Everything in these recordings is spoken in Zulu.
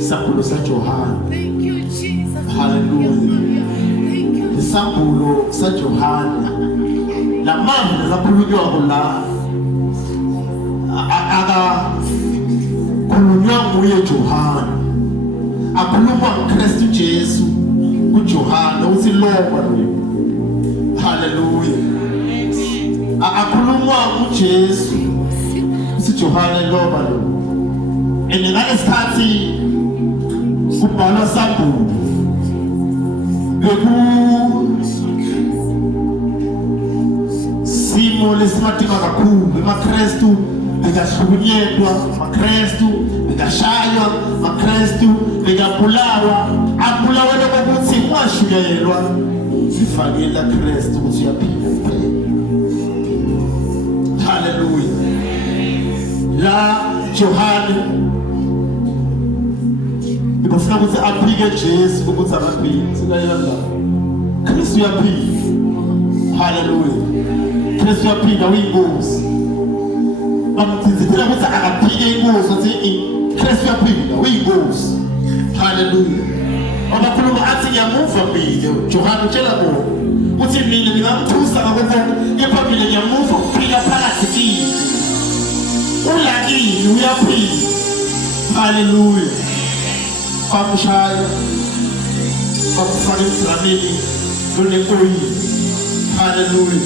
Isambulo saJohana. Thank you, Jesus. Hallelujah. Thank you. Isambulo saJohana. La mama lakhulunywa la khulunywa nguye Johana. Akhuluma ngoKristu Jesu kuJohana uthi loba lo. Hallelujah. Akhuluma ngoJesu uthi Johana loba lo. Ngesikhathi kubhalwa Sambulo simo lesimatima kakhulu emakristu bekahlukunyetwa, amakristu bekashaywa, amakristu bekabulawa, abulawa lokuthi ungashukayelwa sifakela Kristu ukuthi uyaphila. Hallelujah. La Johana bafuna ukuthi aphike Jesu ukuthi abaphile sinalela Kristu uyaphila. Hallelujah. Kristu uyaphila uyinkosi. Bamthizitela ukuthi akaphike inkosi athi Kristu uyaphila uyinkosi. Hallelujah. Abakhuluma athi ngiyamuva mina Johana utshela bona uthi mina ngingamthusa ngakho kepha mina ngiyamuva ukuphila phakathi kini. Ulakini uyaphila. Hallelujah. Bamshaya bamfaka emdramini lonekoyini. Hallelujah.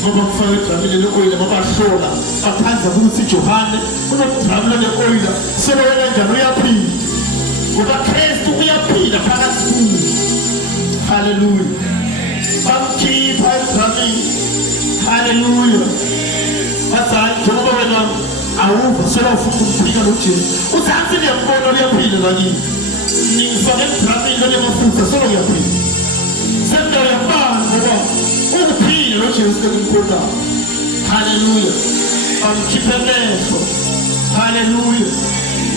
Ngoba kufaka emdramini lonekoyini babahlola baphanza ukuthi Johana unomdrami lonekoyini sebewena njani uyaphila ngoba Kristu uyaphila phakathi kuwo. Hallelujah. Bamkhipha emdramini. Hallelujah. Bathi njengoba wena awuva selawufuna ukuphika noJesu uzathi niyambona uyaphila lakini nifake emdramini lonemafutha solo uyaphila sendawo yabani ngoba ukuphila noJesu kengimkhona. Hallelujah. Bamkhiphe amehlo. Hallelujah.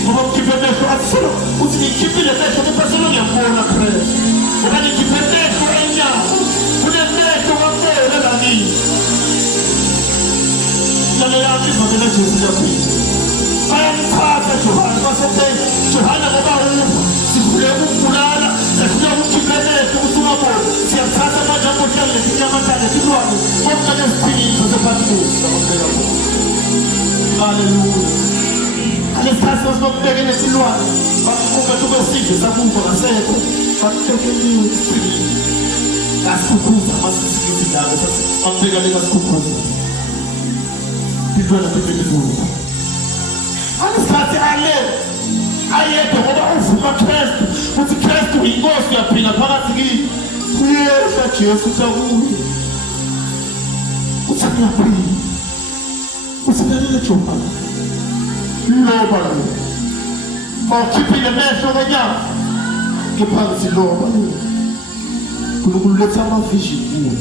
Ngoba mkhiphe amehlo athi solo uthi ngikhiphile amehlo kepha solo ngiyambona Kristu ngoba ngikhiphhe amehlo enyawo kunemehlo kampela lakini Nalelaphi vamela Jesu uyaphila. Bayamthatha Johana basethe Johana ngoba ufa sifule ukubulala sifule ukukhipha amehlo ukuthi ungaboni siyamthatha manje ambohlale inyamazane silwane konke nesiphilinto sephathusi ababeka bona. Hallelujah. Alesikhathi sesibabeke nesilwane bamquka kube sidle sakufa ngasekho bakutekeliwe isiphilinto ngasikhukhuza masisikithi ndaba bambeka lekasikukhuza. People are people who alesikhathi ayedwa ngoba uvuma Kristu uthi Kristu inkosi uyaphila phakathi kini. Uyehla Jesu sakuye uthi uyaphila usilalele Johana loba lo bawukhiphile amehlo kanyama ngephansi loba lo uNkulunkulu letha amavision kuyo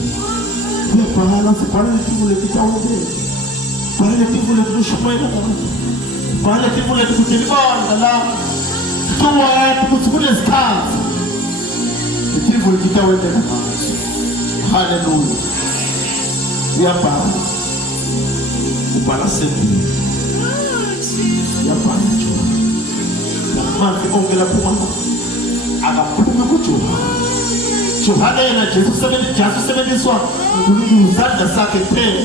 uyabhala sibhala izinto letitawubeka Bale tifu letu kushumaila Bale tifu letu kutilibanda la Tuwa yetu kusikule skazi Tifu lekita wende na Hallelujah. Uyabhala Ubhala sebi Uyabhala Johana Namanzi ongela pumana Akapunga kuJohana. Johana yena Jesu sebenziswa Nkulunkulu uzandla sakhe phela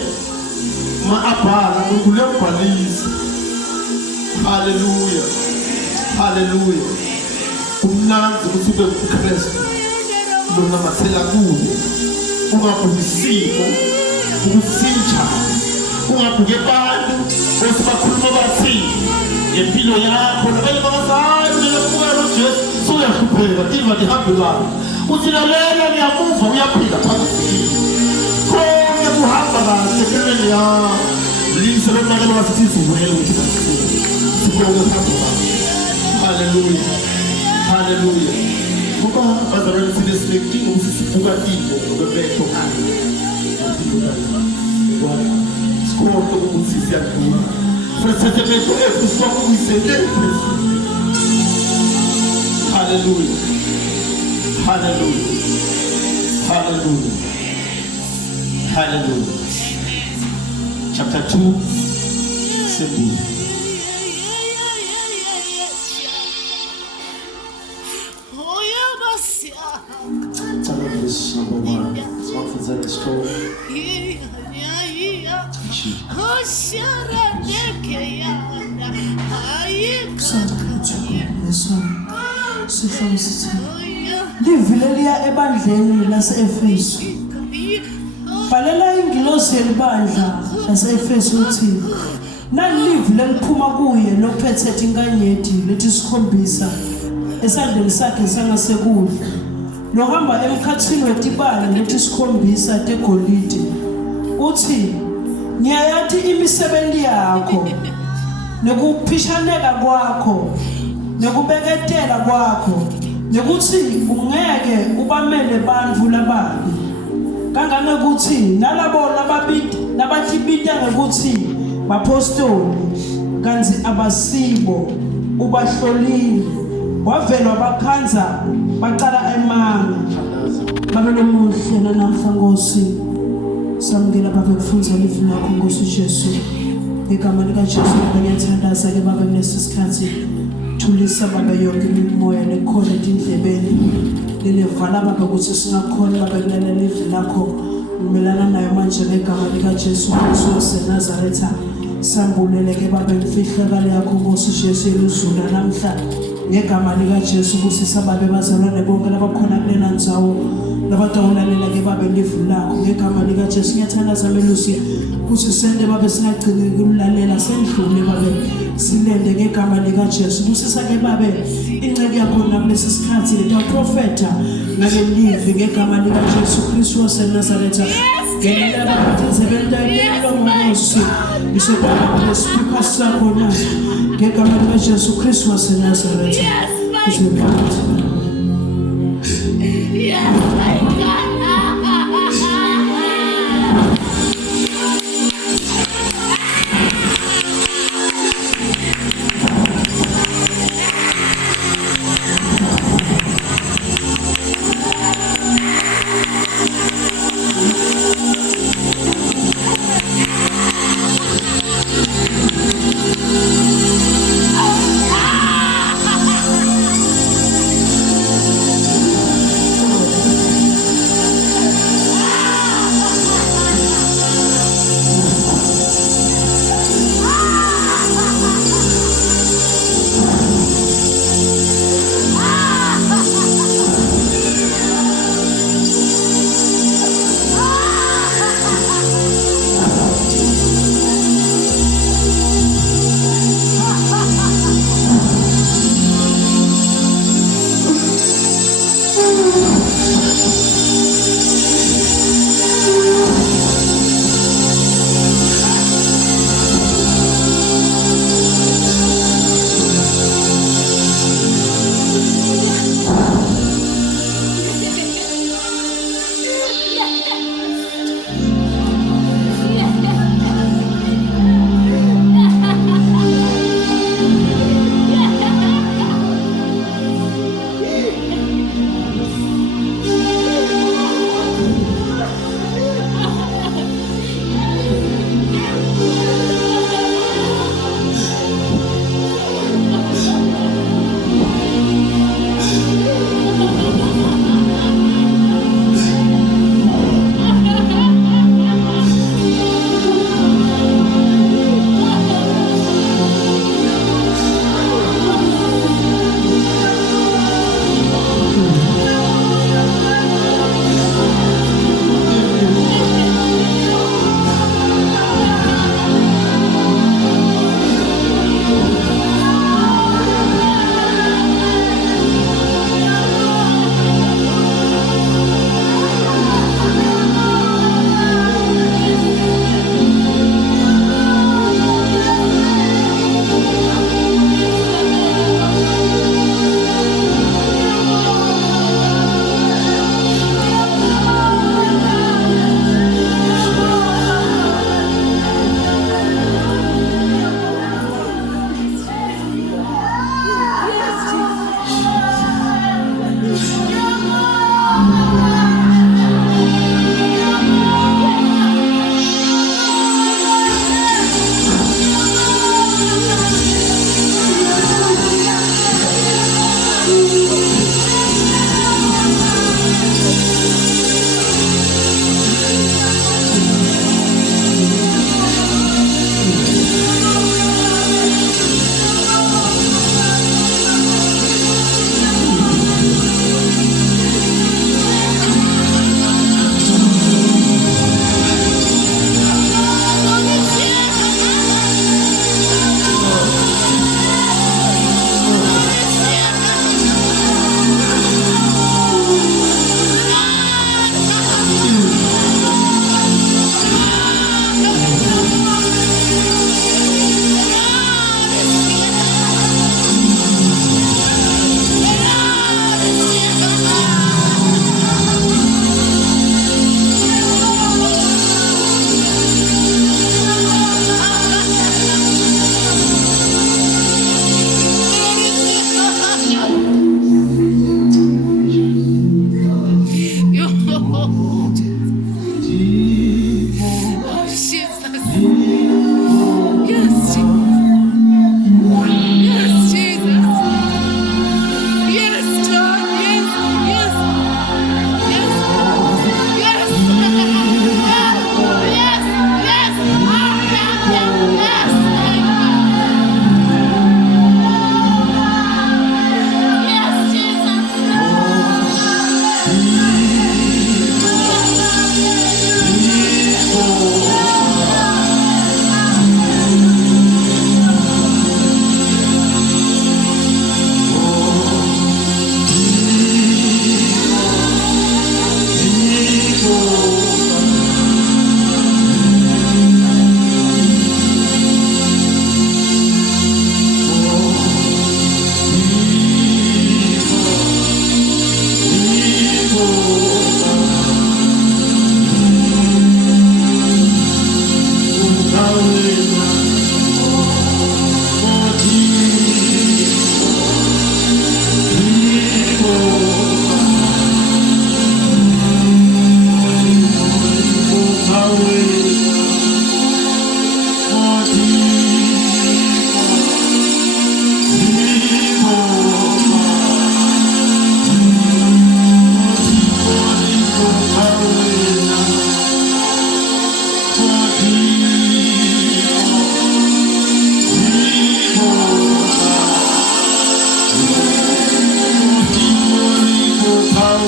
maabhala ngulembhalisa. Hallelujah. Hallelujah. Kumnandi ukuthi ube uKristu lonamathela kuye ungabukisiko ukusintsha ungabuke abantu osibakhuluma bathi ngempilo yakho nabanye bazayo ngebuka noJesu soyahlupheka diva dihambelana uthi lalela ngiyamuva uyaphila phakathi konke kuhamba kahle empilweni yakho lise lomakelo wasithizi wena uthi sibonge phakathi. Hallelujah. Hallelujah. Ngoba bazalwane sibe sinekudinga ukuthi sibuka into ngobekho kahle. Skoro ukuthi siyaduma. Fresetemento esisoko kuyisele. Hallelujah. Hallelujah. Hallelujah. Hallelujah. Chapter 2, simple. Tell verse number 1. It's not for the story. Livilelia ebandleni lase-Efesu. Bhalela ingilosi yelibandla lase-Efesu uthi nalive leliphuma kuye lophethe inkanyeti lethi sikhombisa esandleni sakhe sangasekudla lohamba emkhathini wetibane lethi sikhombisa tegolide uthi ngiyayathi imisebenzi yakho nekuphishaneka kwakho nekubeketela kwakho nekuthi ungeke ubamele bantfu lababi kangangekuthi nalabo labatibita ngekuthi bapostoli kanti abasibo ubahlolile wavelwa bakhanza baqala emanga babe nomuhle nanamhla Nkosi samukela Baba kufunza livi lakho Nkosi Jesu igama lika Jesu ngiyathandaza ke Baba kulesi sikhathi thulisa Baba yonke imimoya nekhona endlebeni lelevala Baba ukuthi singakhona Baba kulalela livi lakho umelana nayo manje ngegama lika Jesu Kristu waseNazaretha sambulele ke Baba imfihlakalo yakho Nkosi Jesu eluzula namhla ngegama lika Jesu kusisa Baba bazalwane bonke labakhona kulena ndzawo labatawulalela ke Baba livi lakho ngegama lika Jesu ngiyathandaza melusi kuthi sende Baba singagcini kumlalela sendlule Baba silende ngegama lika Jesu kusisa ke Baba inceke yakho nakulesi sikhathi letaprofeta ngalelivi ngegama lika Jesu Kristu waseNazaretha ngelela bakuthizebenta ngelomosi isophala nesipha sakho na ngegama lika Jesu Kristu waseNazaretha Yes, my God.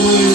Hallelujah.